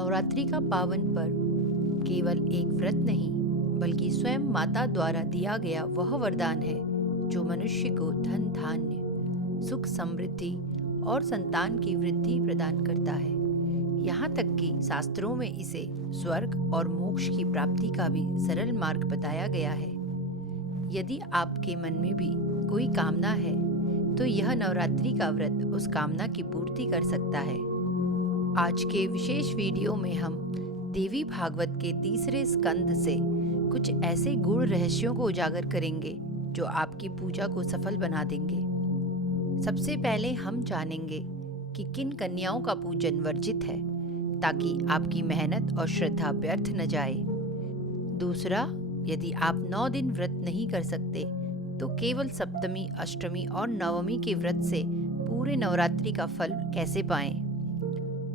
नवरात्रि का पावन पर्व केवल एक व्रत नहीं बल्कि स्वयं माता द्वारा दिया गया वह वरदान है जो मनुष्य को धन धान्य सुख समृद्धि और संतान की वृद्धि प्रदान करता है। यहाँ तक कि शास्त्रों में इसे स्वर्ग और मोक्ष की प्राप्ति का भी सरल मार्ग बताया गया है। यदि आपके मन में भी कोई कामना है तो यह नवरात्रि का व्रत उस कामना की पूर्ति कर सकता है। आज के विशेष वीडियो में हम देवी भागवत के तीसरे स्कंद से कुछ ऐसे गूढ़ रहस्यों को उजागर करेंगे जो आपकी पूजा को सफल बना देंगे। सबसे पहले हम जानेंगे कि किन कन्याओं का पूजन वर्जित है ताकि आपकी मेहनत और श्रद्धा व्यर्थ न जाए। दूसरा, यदि आप 9 दिन व्रत नहीं कर सकते तो केवल सप्तमी, अष्टमी और नवमी के व्रत से पूरे नवरात्रि का फल कैसे पाएं।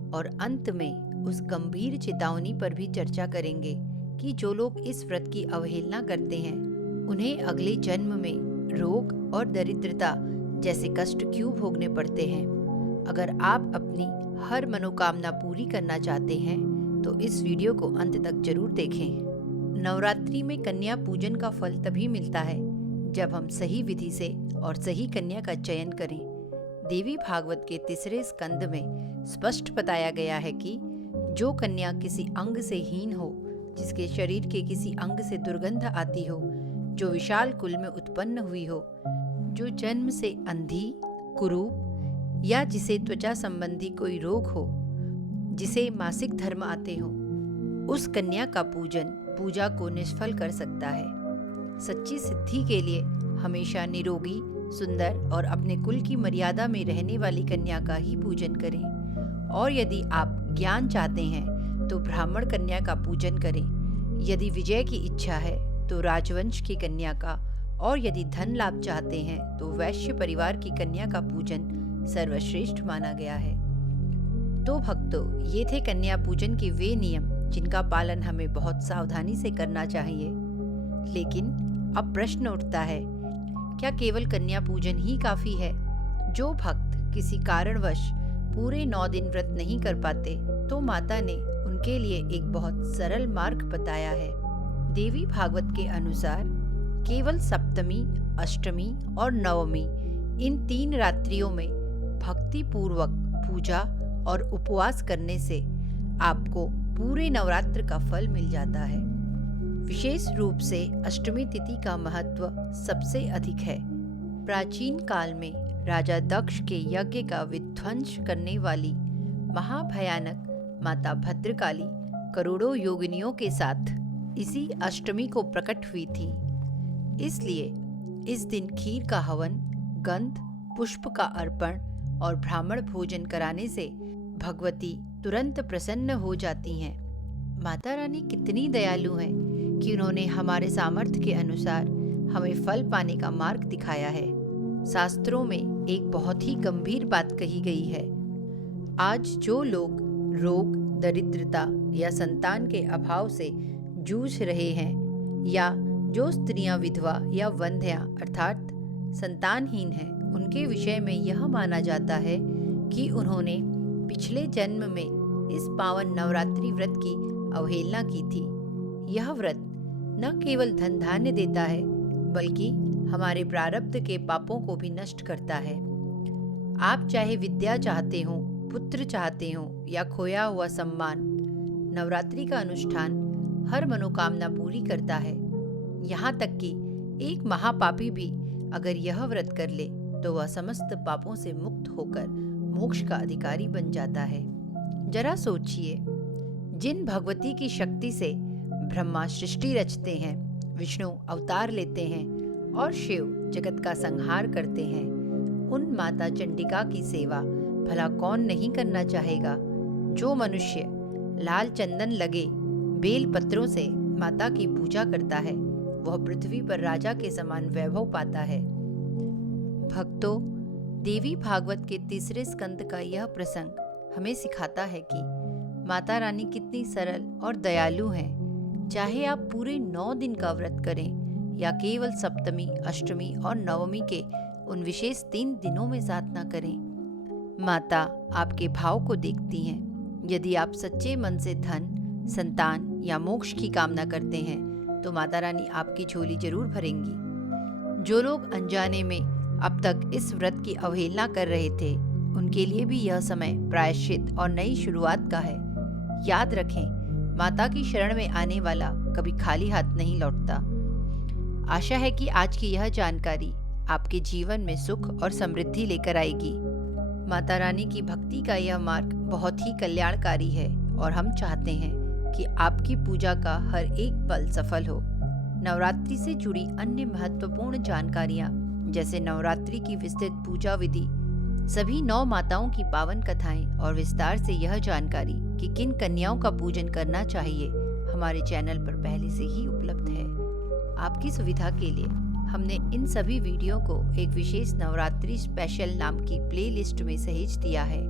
और अंत में उस गंभीर चेतावनी पर भी चर्चा करेंगे कि जो लोग इस व्रत की अवहेलना करते हैं उन्हें अगले जन्म में रोग और दरिद्रता जैसे कष्ट क्यों भोगने पड़ते हैं। अगर आप अपनी हर मनोकामना पूरी करना चाहते हैं तो इस वीडियो को अंत तक जरूर देखें। नवरात्रि में कन्या पूजन का फल तभी मिलता है जब हम सही विधि से और सही कन्या का चयन करें। देवी भागवत के तीसरे स्कंद में स्पष्ट बताया गया है कि जो कन्या किसी अंग से हीन हो, जिसके शरीर के किसी अंग से दुर्गंध आती हो, जो विशाल कुल में उत्पन्न हुई हो, जो जन्म से अंधी, कुरूप या जिसे त्वचा संबंधी कोई रोग हो, जिसे मासिक धर्म आते हो, उस कन्या का पूजन पूजा को निष्फल कर सकता है। सच्ची सिद्धि के लिए हमेशा निरोगी, सुंदर और अपने कुल की मर्यादा में रहने वाली कन्या का ही पूजन करें। और यदि आप ज्ञान चाहते हैं तो ब्राह्मण कन्या का पूजन करें। यदि विजय की इच्छा है तो राजवंश की कन्या का, और यदि धन लाभ चाहते हैं तो वैश्य परिवार की कन्या का पूजन सर्वश्रेष्ठ माना गया है। तो भक्तों, ये थे कन्या पूजन के वे नियम जिनका पालन हमें बहुत सावधानी से करना चाहिए। लेकिन अब प्रश्न उठता है, क्या केवल कन्या पूजन ही काफी है? जो भक्त किसी कारणवश पूरे 9 दिन व्रत नहीं कर पाते तो माता ने उनके लिए एक बहुत सरल मार्ग बताया है। देवी भागवत के अनुसार केवल सप्तमी, अष्टमी और नवमी, इन 3 रात्रियों में भक्ति पूर्वक पूजा और उपवास करने से आपको पूरे नवरात्र का फल मिल जाता है। विशेष रूप से अष्टमी तिथि का महत्व सबसे अधिक है। प्राचीन काल में राजा दक्ष के यज्ञ का विध्वंस करने वाली महाभयानक माता भद्रकाली करोड़ों योगिनियों के साथ इसी अष्टमी को प्रकट हुई थी। इसलिए इस दिन खीर का हवन, गंध पुष्प का अर्पण और ब्राह्मण भोजन कराने से भगवती तुरंत प्रसन्न हो जाती हैं। माता रानी कितनी दयालु हैं कि उन्होंने हमारे सामर्थ्य के अनुसार हमें फल पाने का मार्ग दिखाया है। शास्त्रों में एक बहुत ही गंभीर बात कही गई है। आज जो लोग रोग, दरिद्रता या संतान के अभाव से जूझ रहे हैं, या जो स्त्रियां विधवा या वंध्या अर्थात संतानहीन हैं, उनके विषय में यह माना जाता है कि उन्होंने पिछले जन्म में इस पावन नवरात्रि व्रत की अवहेलना की थी। यह व्रत न केवल धन धान्य देता है बल्कि हमारे प्रारब्ध के पापों को भी नष्ट करता है। आप चाहे विद्या चाहते हो, पुत्र चाहते हो या खोया हुआ सम्मान, नवरात्रि का अनुष्ठान हर मनोकामना पूरी करता है। यहाँ तक कि एक महापापी भी अगर यह व्रत कर ले तो वह समस्त पापों से मुक्त होकर मोक्ष का अधिकारी बन जाता है। जरा सोचिए, जिन भगवती की शक्ति से ब्रह्मा सृष्टि रचते हैं, विष्णु अवतार लेते हैं और शिव जगत का संहार करते हैं, उन माता चंडिका की सेवा भला कौन नहीं करना चाहेगा। जो मनुष्य लाल चंदन लगे बेल पत्रों से माता की पूजा करता है वह पृथ्वी पर राजा के समान वैभव पाता है। भक्तों, देवी भागवत के तीसरे स्कंद का यह प्रसंग हमें सिखाता है कि माता रानी कितनी सरल और दयालु हैं। चाहे आप पूरे 9 दिन का व्रत करें या केवल सप्तमी, अष्टमी और नवमी के उन विशेष 3 दिनों में साधना करें, माता आपके भाव को देखती हैं। यदि आप सच्चे मन से धन, संतान या मोक्ष की कामना करते हैं तो माता रानी आपकी झोली जरूर भरेंगी। जो लोग अनजाने में अब तक इस व्रत की अवहेलना कर रहे थे, उनके लिए भी यह समय प्रायश्चित और नई शुरुआत का है। याद रखें, माता की शरण में आने वाला कभी खाली हाथ नहीं लौटता। आशा है कि आज की यह जानकारी आपके जीवन में सुख और समृद्धि लेकर आएगी। माता रानी की भक्ति का यह मार्ग बहुत ही कल्याणकारी है और हम चाहते हैं कि आपकी पूजा का हर एक पल सफल हो। नवरात्रि से जुड़ी अन्य महत्वपूर्ण जानकारियाँ जैसे नवरात्रि की विस्तृत पूजा विधि, सभी 9 माताओं की पावन कथाएं और विस्तार से यह जानकारी कि किन कन्याओं का पूजन करना चाहिए हमारे चैनल पर पहले से ही उपलब्ध है। आपकी सुविधा के लिए हमने इन सभी वीडियो को एक विशेष नवरात्रि स्पेशल नाम की प्लेलिस्ट में सहेज दिया है।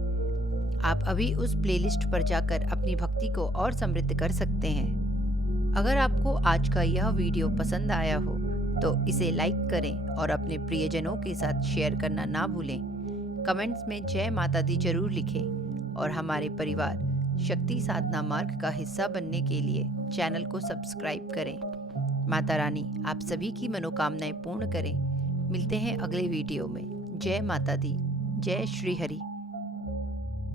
आप अभी उस प्लेलिस्ट पर जाकर अपनी भक्ति को और समृद्ध कर सकते हैं। अगर आपको आज का यह वीडियो पसंद आया हो तो इसे लाइक करें और अपने प्रियजनों के साथ शेयर करना ना भूलें। कमेंट्स में जय माता दी जरूर लिखें और हमारे परिवार शक्ति साधना मार्ग का हिस्सा बनने के लिए चैनल को सब्सक्राइब करें। माता रानी आप सभी की मनोकामनाएं पूर्ण करें। मिलते हैं अगले वीडियो में। जय माता दी, जय श्री हरि।